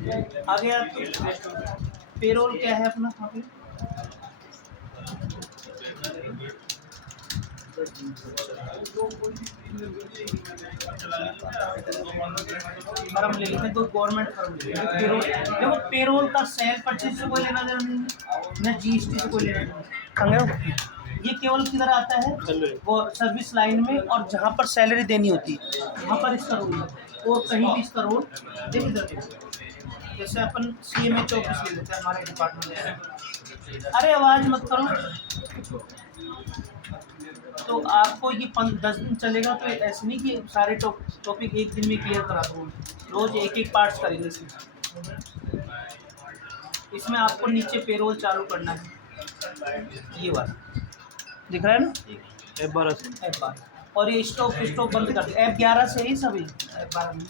आगे आपको पेरोल क्या है अपना आगे फर्म ले लेते हैं, तो गवर्नमेंट फर्म ले लेते हैं। पेरोल देखो, पेरोल का सेल परचेज से कोई लेना देना नहीं है, ना जीएसटी से कोई लेना देना नहीं। समझ रहे हो? ये केवल किधर आता है, वो सर्विस लाइन में, और जहाँ पर सैलरी देनी होती है वहाँ पर इसका रोल है, और कहीं भी इसका रोल देख इधर देखो। जैसे अपन CMH ऑफिस ले लेते हैं हमारे डिपार्टमेंट में। अरे आवाज़ मत करो। तो आपको ये 10 दिन चलेगा, तो ऐसे नहीं कि सारे टॉपिक एक दिन में क्लियर करा दूँ, रोज एक एक पार्ट्स करेंगे इसमें आपको नीचे पेरोल चालू करना है, ये वाला दिख रहा है ना, F12 और ये स्टॉप बंद कर दिया। F11 से ही सभी F12 में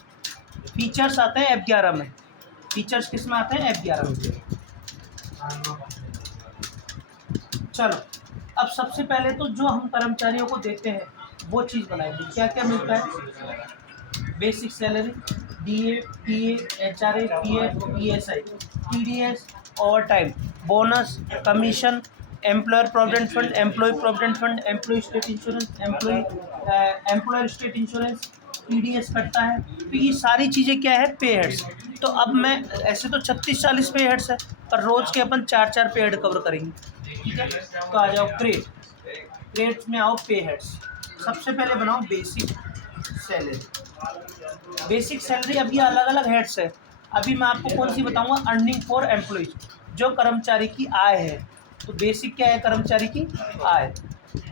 फीचर्स आते हैं, F11 में फीचर्स किस में आते हैं, F11 में। चलो, अब सबसे पहले तो जो हम कर्मचारियों को देते हैं वो चीज़ बनाएंगे। क्या क्या मिलता है, basic salary, DA, PA, HRA, PF, PSI, TDS, overtime, bonus, commission, employer provident fund, employ provident fund, employ state insurance, employer state insurance, TDS कटता है। तो ये सारी चीज़ें क्या है, पे हेड्स। तो अब मैं ऐसे तो 36-40 पे हेड्स है, पर रोज़ के अपन 4-4 पे हेड कवर करेंगे, ठीक है। तो आ जाओ क्रेड्स में आओ, पे हेड्स। सबसे पहले बनाओ बेसिक सैलरी। बेसिक सैलरी अभी अलग अलग हेड्स है, अभी मैं आपको कौन सी बताऊंगा, अर्निंग फॉर एम्प्लॉय, जो कर्मचारी की आय है। तो बेसिक क्या है, कर्मचारी की आय।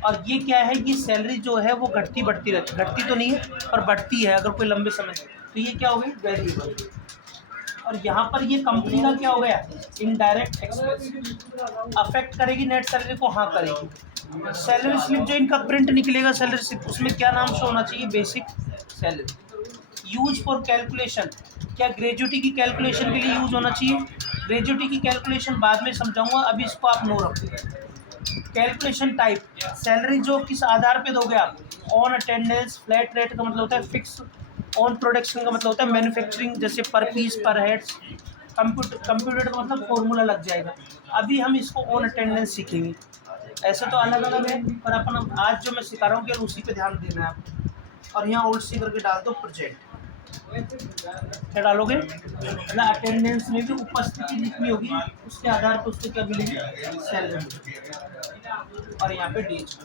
और ये क्या है, ये सैलरी जो है वो घटती बढ़ती रहती, घटती तो नहीं है पर बढ़ती है अगर कोई लंबे समय से। तो ये क्या हो गई, वेरिएबल। और यहाँ पर ये कंपनी का क्या हो गया, इनडायरेक्ट एक्सपेंस। अफेक्ट करेगी नेट सैलरी को, हाँ करेगी। सैलरी स्लिप जो इनका प्रिंट निकलेगा सैलरी स्लिप, उसमें क्या नाम शो होना चाहिए, basic salary. Use for calculation, क्या ग्रेजुटी की कैलकुलेशन के लिए यूज होना चाहिए। ग्रेजुटी की कैलकुलेशन बाद में समझाऊंगा, अभी इसको आप नो रखो। कैलकुलेशन टाइप, सैलरी जो किस आधार पे दोगे आप, ऑन अटेंडेंस, फ्लैट रेट का मतलब होता है फिक्स, ऑन प्रोडक्शन का मतलब होता है मैन्युफैक्चरिंग, जैसे पर पीस पर हेड्स, कंप्यूटर का मतलब फॉर्मूला लग जाएगा। अभी हम इसको ऑन अटेंडेंस सीखेंगे। ऐसे तो अलग अलग है, पर अपन आज जो मैं सिखा रहा हूँ कि उसी पे ध्यान देना है आपको। और यहाँ ओल्ड सी करके डाल दो प्रोजेक्ट, क्या डालोगे, मतलब अटेंडेंस में भी उपस्थिति जितनी होगी उसके आधार पर उसको क्या मिलेगी, सैलरी। और यहाँ पे डेज।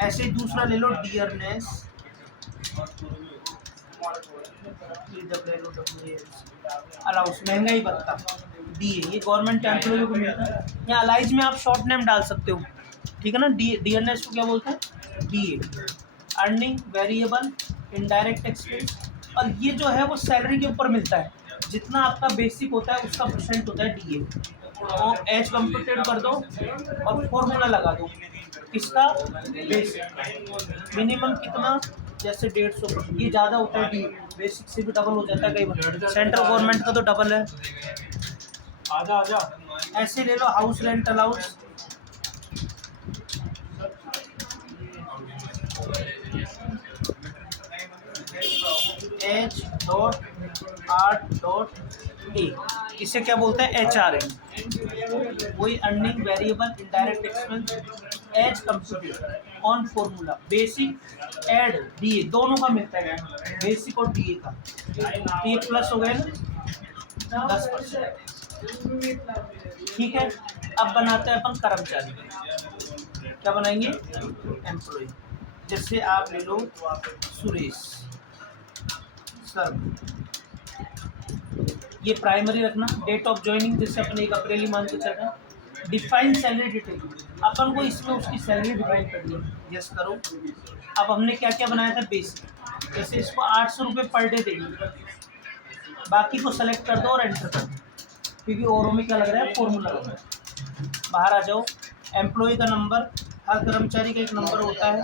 ऐसे ही दूसरा ले लो, डियरनेस, अलाउंस, महंगाई भत्ता, DA, ये गवर्नमेंट एम्प्लॉय को मिलता है। यहाँ अलाइज में आप शॉर्ट नेम डाल सकते हो, ठीक है ना। डियरनेस को क्या बोलते हैं, DA। Earning, variable, indirect expense. और ये जो है वो सैलरी के ऊपर मिलता है, जितना आपका बेसिक होता है उसका परसेंट होता है DA। और एज कंप्यूटेड कर दो और फॉर्मूला लगा दो, इसका बेसिक मिनिमम कितना, जैसे 150, ये ज़्यादा होता है DA, बेसिक से भी डबल हो जाता है कई बार, सेंट्रल गवर्नमेंट का तो डबल है। आजा ऐसे ले लो, हाउस रेंट अलाउंस, H.R.A, इसे क्या बोलते हैं, HRA। वही earning, variable, indirect expense, as computed, on formula, basic, add, DA, दोनों का मिलता है, बेसिक और DA का। ये प्लस हो गए ना 10%, ठीक है। अब बनाते हैं अपन कर्मचारी, क्या बनाएंगे, एम्प्लॉय। जैसे आप ले लो सुरेश सर, ये प्राइमरी रखना। डेट ऑफ ज्वाइनिंग जैसे अपन 1 अप्रैल ही मान के चल रहे हैं। डिफाइन सैलरी डिटेल, अपन को इसमें उसकी सैलरी डिफाइन करनी है, यस करो। अब हमने क्या क्या बनाया था, बेसिक, जैसे इसको 800 रुपये पर डे देंगे, बाकी को सेलेक्ट कर दो और एंटर कर दो, क्योंकि औरों में क्या लग रहा है, फॉर्मूला लग रहा है। बाहर आ जाओ, एम्प्लॉय का नंबर, हर कर्मचारी का एक नंबर होता है।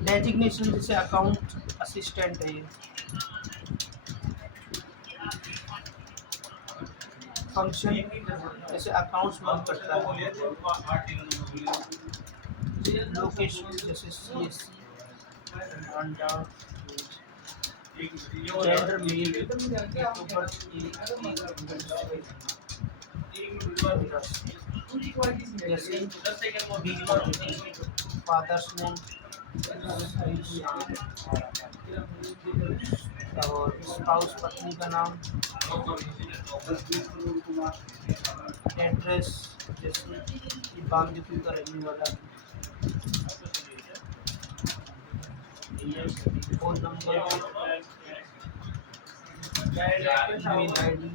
डेजिग्नेशन जैसे अकाउंट असिस्टेंट है ये। फंक्शन जैसे अकाउंट्स वर्क करता है। लोकेशन जैसे CSC, जेंडर मेल, जैसे फादर्स नेम और स्पाउस पत्नी का नाम, एड्रेस जैसे कि बांदीपुर का रहने वाला, फोन नंबर, ईमेल आईडी।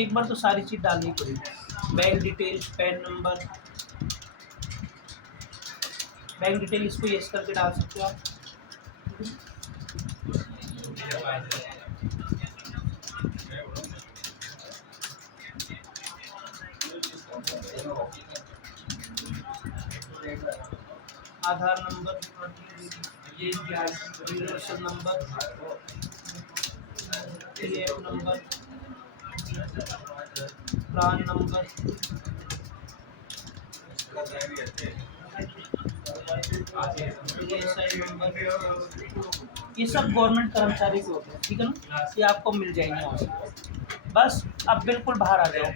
एक बार तो सारी चीज डालनी पड़ेगी। Bank details, PAN number, bank detail इसको यस करके डाल सकते हो आप। Aadhaar number, universal number, PF number, PRAN number, PSI number, ये सब गवर्नमेंट कर्मचारी के होते हैं, ठीक है ना, ये आपको मिल जाएंगे वहाँ से। बस अब बिल्कुल बाहर आ जाओ।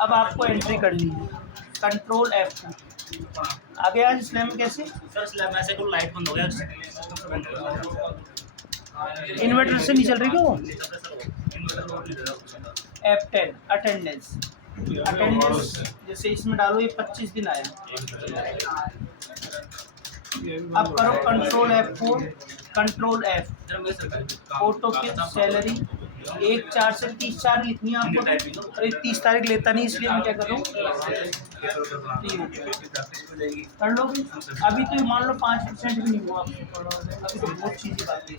अब आपको एंट्री करनी है, कंट्रोल F2। आगे आज स्लैम कैसे सर स्लैब ऐसे तो लाइट बंद हो गया। इन्वर्टर से नहीं चल रही क्या वो? F10 अटेंडेंस, अटेंडेंस जैसे इसमें डालो ये 25 दिन आया। अब करो control F4, control F, auto पे सैलरी 1/4 से 30/4 लिखनी है आपको। अरे 30 तारीख लेता नहीं, इसलिए मैं क्या कर रहा हूँ, कर लो। अभी तो मान लो 5% भी नहीं हुआ, अभी तो बहुत चीज़ें बाकी है।